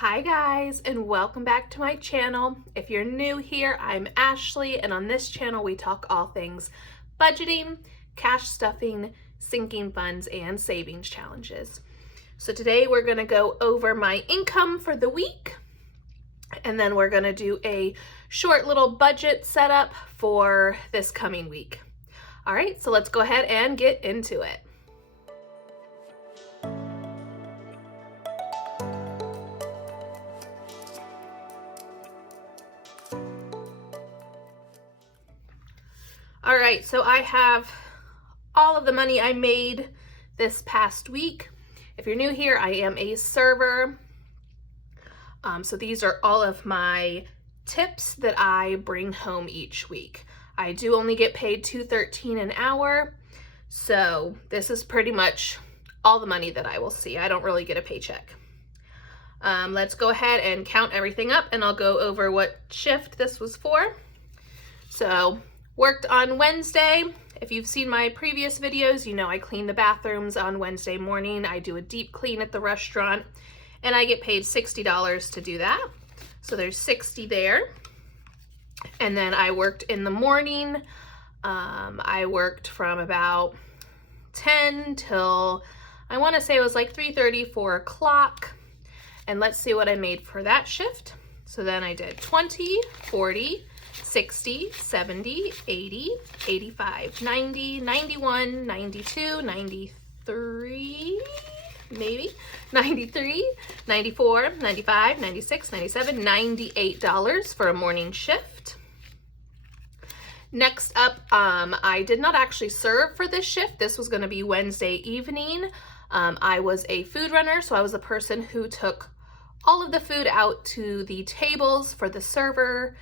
Hi guys, and welcome back to my channel. If you're new here, I'm Ashley, and on this channel we talk all things budgeting, cash stuffing, sinking funds, and savings challenges. So today we're gonna go over my income for the week, and then we're gonna do a short little budget setup for this coming week. All right, so let's go ahead and get into it. All right, so I have all of the money I made this past week. If you're new here, I am a server. So these are all of my tips that I bring home each week. I do only get paid $2.13 an hour, so this is pretty much all the money that I will see. I don't really get a paycheck. Let's go ahead and count everything up, and I'll go over what shift this was for. So worked on Wednesday. If you've seen my previous videos, you know I clean the bathrooms on Wednesday morning. I do a deep clean at the restaurant, and I get paid $60 to do that. So there's 60 there. And then I worked in the morning. I worked from about 10 till, I want to say it was like 3:30, 4 o'clock. And let's see what I made for that shift. So then I did 20, 40, 60, 70, 80, 85, 90, 91, 92, 93, maybe, 93, 94, 95, 96, 97, $98 for a morning shift. Next up, I did not actually serve for this shift. This was going to be Wednesday evening. I was a food runner, so I was the person who took all of the food out to the tables for the server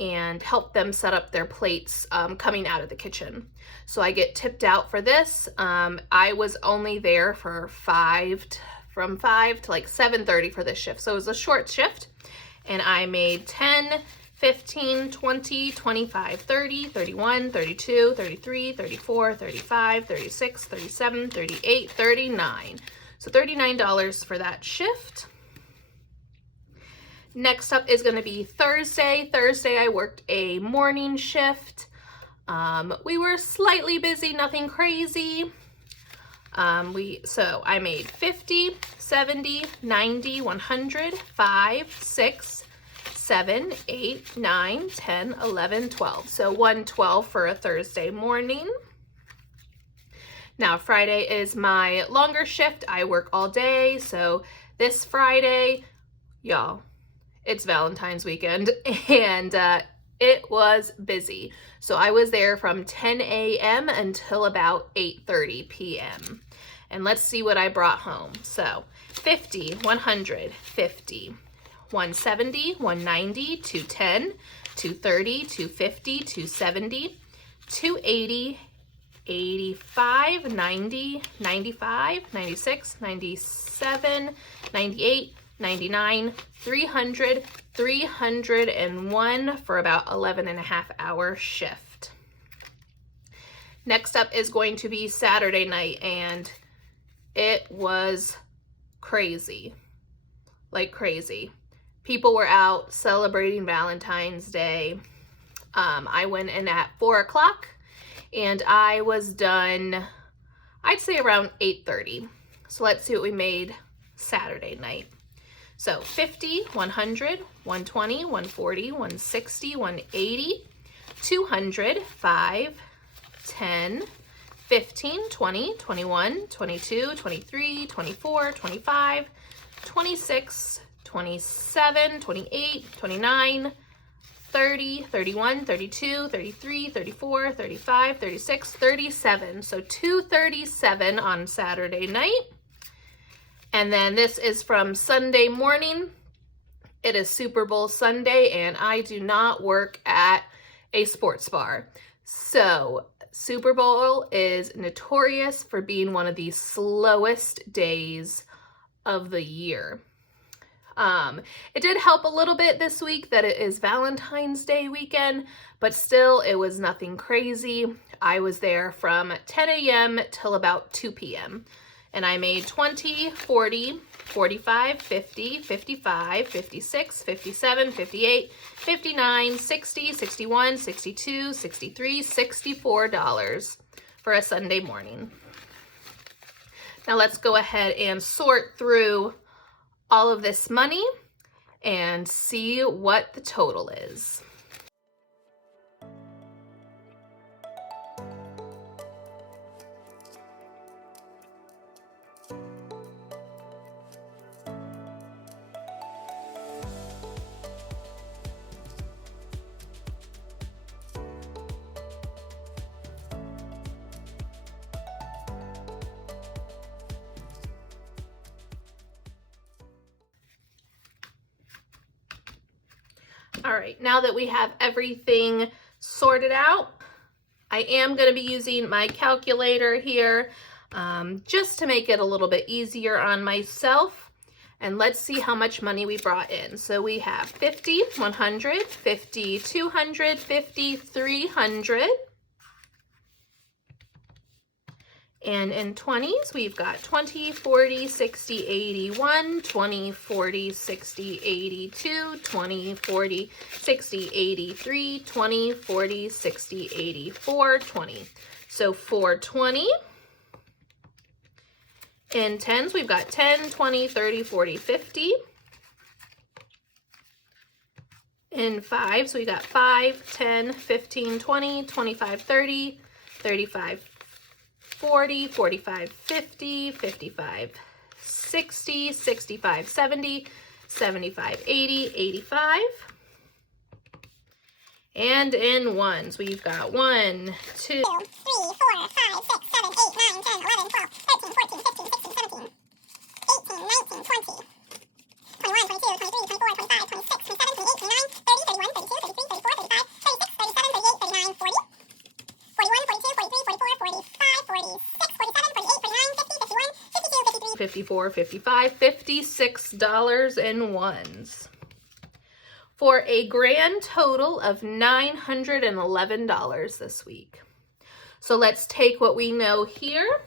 and help them set up their plates coming out of the kitchen. So I get tipped out for this. I was only there for from 5 to like 7:30 for this shift. So it was a short shift, and I made 10, 15, 20, 25, 30, 31, 32, 33, 34, 35, 36, 37, 38, 39. So $39 for that shift. Next up is going to be Thursday. Thursday, I worked a morning shift. We were slightly busy, nothing crazy. So I made 50, 70, 90, 100, 5, 6, 7, 8, 9, 10, 11, 12. So $112 for a Thursday morning. Now Friday is my longer shift. I work all day. So this Friday, y'all, it's Valentine's weekend, and it was busy. So I was there from 10 a.m. until about 8:30 p.m. And let's see what I brought home. So 50, 100, 50, 170, 190, 210, 230, 250, 270, 280, 85, 90, 95, 96, 97, 98, 99, 300, 301 for about 11 and a half hour shift. Next up is going to be Saturday night, and it was crazy, like crazy. People were out celebrating Valentine's Day. I went in at 4 o'clock, and I was done, I'd say around 8:30. So let's see what we made Saturday night. So 50, 100, 120, 140, 160, 180, 200, 5, 10, 15, 20, 21, 22, 23, 24, 25, 26, 27, 28, 29, 30, 31, 32, 33, 34, 35, 36, 37. So $237 on Saturday night. And then this is from Sunday morning. It is Super Bowl Sunday, and I do not work at a sports bar. So Super Bowl is notorious for being one of the slowest days of the year. It did help a little bit this week that it is Valentine's Day weekend, but still it was nothing crazy. I was there from 10 a.m. till about 2 p.m. And I made 20, 40, 45, 50, 55, 56, 57, 58, 59, 60, 61, 62, 63, $64 for a Sunday morning. Now let's go ahead and sort through all of this money and see what the total is. All right, now that we have everything sorted out, I am going to be using my calculator here just to make it a little bit easier on myself. And let's see how much money we brought in. So we have 50, 100, 50, 200, 50, 300. And in 20s, we've got 20, 40, 60, 81, 20, 40, 60, 82, 20, 40, 60, 83, 20, 40, 60, 84, 20. So 420. In 10s, we've got 10, 20, 30, 40, 50. In 5s, we got 5, 10, 15, 20, 25, 30, 35, 40, 45, 50, 55, 60, 65, 70, 75, 80, 85. And in 1s, we've got 1, 2, 3, 4, 5, 6, 7, 8, 9, 10, 11, 12, 13, 14, 15, 16, 17, 18, 19, 20, 21, 22, 23, 24, 25, 26, 27, 28, 29, 30, 31, 32, 33, 34, 35, 36, 37, 38, 39, 40, 41, 42, 43, 44, 45, 46, 47, 48, 49, 50, 51, 52, 53, 54, 55, $56 in 1s. For a grand total of $911 this week. So let's take what we know here,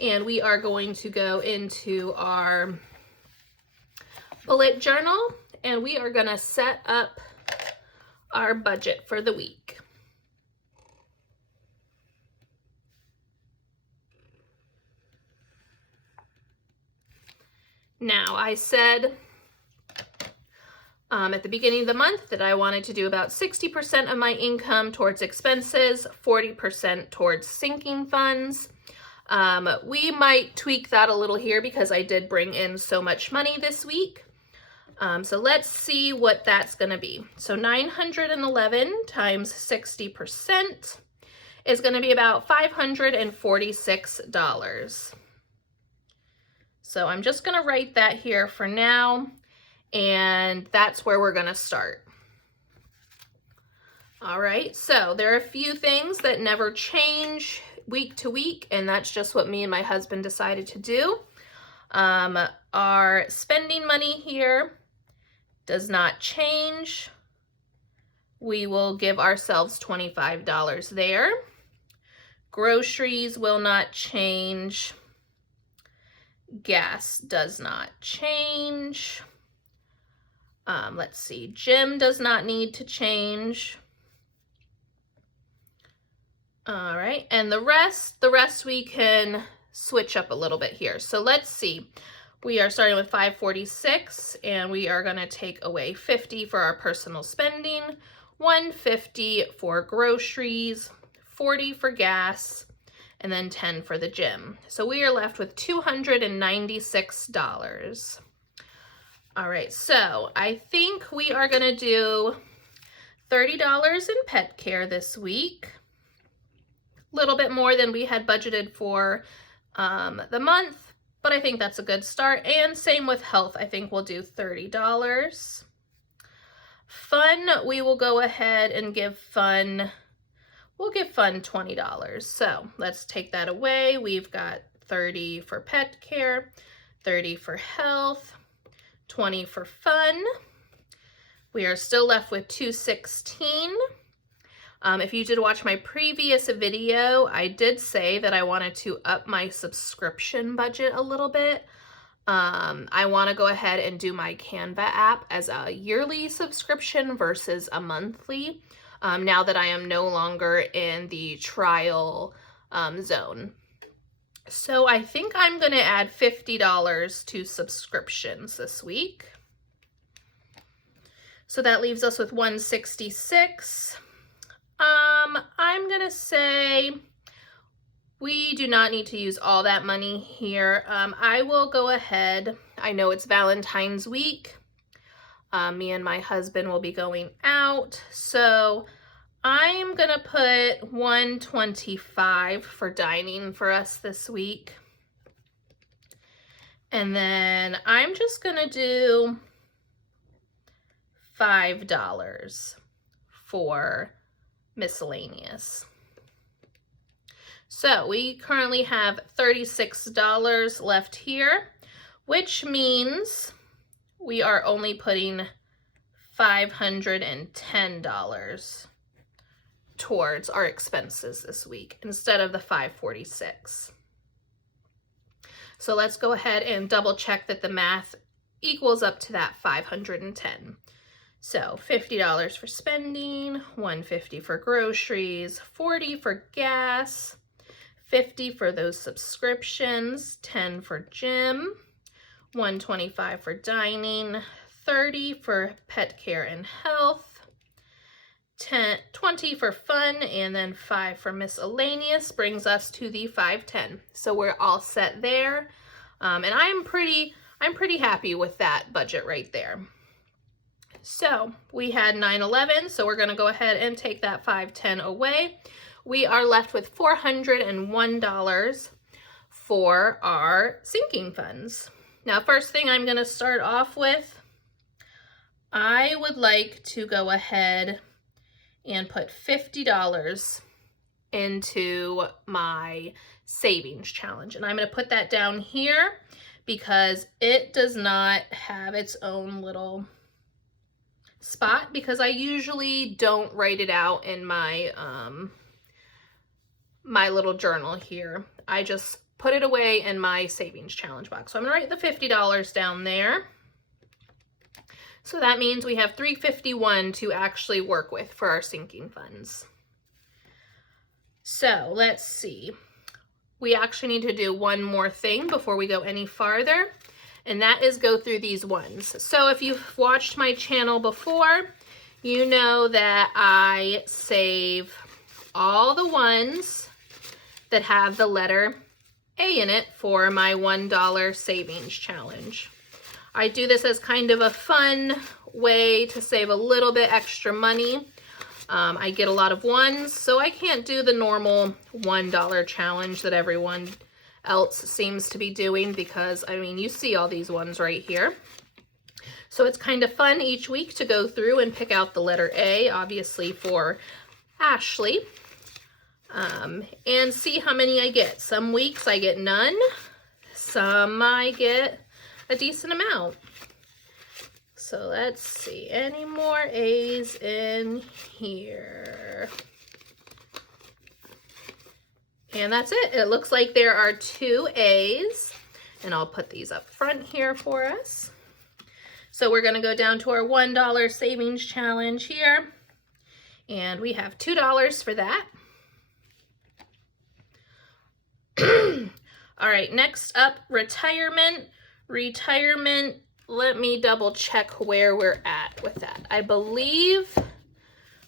and we are going to go into our bullet journal, and we are going to set up our budget for the week. Now, I said at the beginning of the month that I wanted to do about 60% of my income towards expenses, 40% towards sinking funds. We might tweak that a little here because I did bring in so much money this week. So let's see what that's going to be. So 911 times 60% is going to be about $546. So I'm just going to write that here for now, and that's where we're going to start. All right, so there are a few things that never change week to week, and that's just what me and my husband decided to do. Our spending money here does not change. We will give ourselves $25 there. Groceries will not change. Gas does not change. Let's see, gym does not need to change. All right, and the rest we can switch up a little bit here. So let's see. We are starting with 546, and we are going to take away 50 for our personal spending, 150 for groceries, 40 for gas, and then 10 for the gym. So we are left with $296. All right, so I think we are going to do $30 in pet care this week. A little bit more than we had budgeted for the month, but I think that's a good start. And same with health. I think we'll do $30. Fun, we will go ahead and give fun, we'll give fun $20. So let's take that away. We've got 30 for pet care, 30 for health, 20 for fun. We are still left with $216. If you did watch my previous video, I did say that I wanted to up my subscription budget a little bit. I want to go ahead and do my Canva app as a yearly subscription versus a monthly, now that I am no longer in the trial zone. So I think I'm going to add $50 to subscriptions this week. So that leaves us with $166. I'm going to say we do not need to use all that money here. I will go ahead. I know it's Valentine's week. Me and my husband will be going out. So I'm going to put $125 for dining for us this week. And then I'm just going to do $5 for miscellaneous. So we currently have $36 left here, which means we are only putting $510 towards our expenses this week instead of the $546. So let's go ahead and double check that the math equals up to that $510. So $50 for spending, $150 for groceries, $40 for gas, $50 for those subscriptions, $10 for gym, $125 for dining, $30 for pet care and health, $20 for fun, and then $5 for miscellaneous brings us to the $510. So we're all set there, and I'm pretty happy with that budget right there. So we had $911, so we're going to go ahead and take that $510 away. We are left with $401 for our sinking funds. Now, first thing I'm going to start off with, I would like to go ahead and put $50 into my savings challenge. And I'm going to put that down here because it does not have its own little spot, because I usually don't write it out in my my little journal here. I just put it away in my savings challenge box. So I'm gonna write the $50 down there. So that means we have $351 to actually work with for our sinking funds. So let's see. We actually need to do one more thing before we go any farther, and that is go through these ones. So if you've watched my channel before, you know that I save all the ones that have the letter A in it for my $1 savings challenge. I do this as kind of a fun way to save a little bit extra money. I get a lot of ones, so I can't do the normal $1 challenge that everyone else seems to be doing, because I mean, you see all these ones right here. So it's kind of fun each week to go through and pick out the letter A, obviously for Ashley, and see how many I get. Some weeks I get none, some I get a decent amount. So let's see, any more A's in here? And that's it. It looks like there are 2 A's, and I'll put these up front here for us. So we're going to go down to our $1 savings challenge here, and we have $2 for that. All right, next up, retirement. Retirement, let me double check where we're at with that. I believe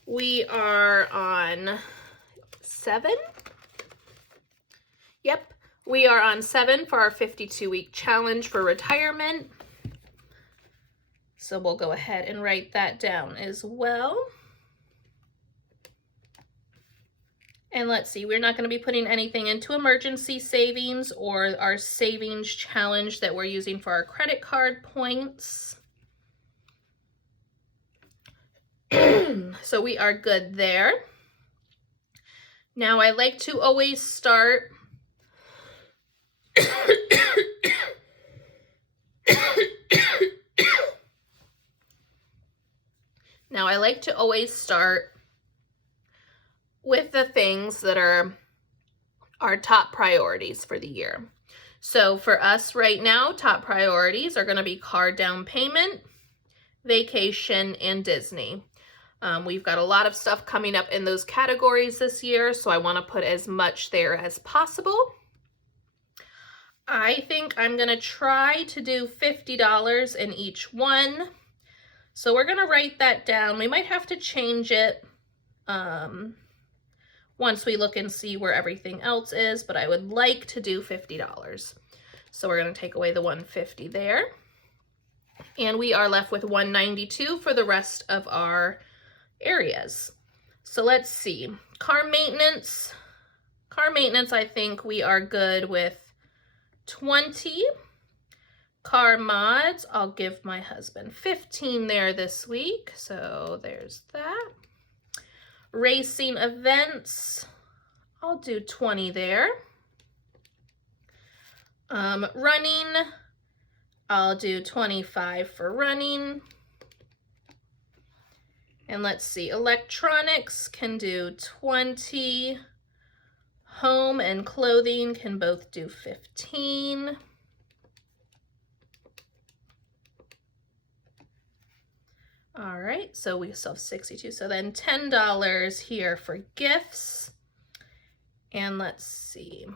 we are on 7. Yep, we are on 7 for our 52-week challenge for retirement. So we'll go ahead and write that down as well. And let's see, we're not going to be putting anything into emergency savings or our savings challenge that we're using for our credit card points. So we are good there. Now I like to always start with the things that are our top priorities for the year. So for us right now, top priorities are going to be car down payment, vacation, and Disney. We've got a lot of stuff coming up in those categories this year, so I want to put as much there as possible. I think I'm going to try to do $50 in each one. So we're going to write that down. We might have to change it once we look and see where everything else is, but I would like to do $50. So we're going to take away the $150 there. And we are left with $192 for the rest of our areas. So let's see. Car maintenance. Car maintenance, I think we are good with 20. Car mods, I'll give my husband 15 there this week. So there's that. Racing events, I'll do 20 there. Running, I'll do 25 for running. And let's see, electronics can do 20. Home and clothing can both do 15. All right, so we still have 62. So then $10 here for gifts. And let's see.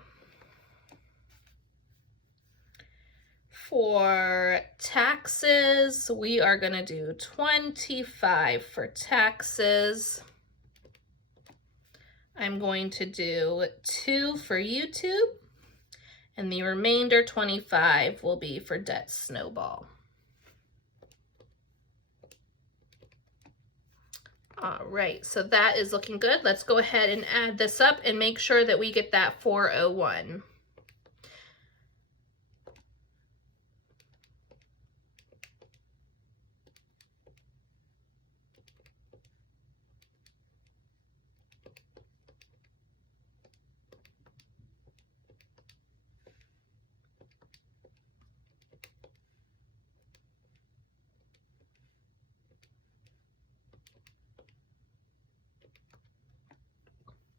For taxes, we are going to do 25 for taxes. I'm going to do 2 for YouTube, and the remainder 25 will be for debt snowball. All right, so that is looking good. Let's go ahead and add this up and make sure that we get that 401.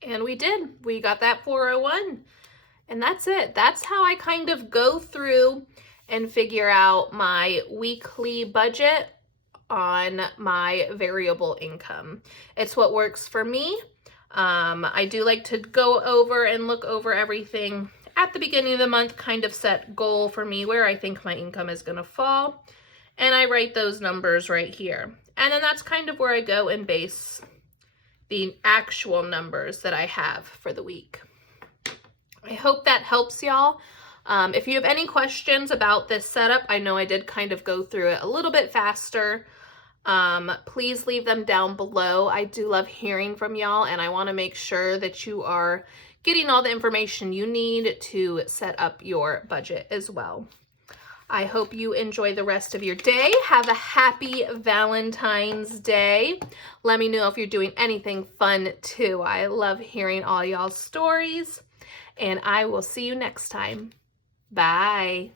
And we did. We got that 401. And that's it. That's how I kind of go through and figure out my weekly budget on my variable income. It's what works for me. I do like to go over and look over everything at the beginning of the month, kind of set goal for me where I think my income is going to fall. And I write those numbers right here. And then that's kind of where I go and base the actual numbers that I have for the week. I hope that helps y'all. If you have any questions about this setup, I know I did kind of go through it a little bit faster. Please leave them down below. I do love hearing from y'all, and I want to make sure that you are getting all the information you need to set up your budget as well. I hope you enjoy the rest of your day. Have a happy Valentine's Day. Let me know if you're doing anything fun too. I love hearing all y'all's stories, and I will see you next time. Bye.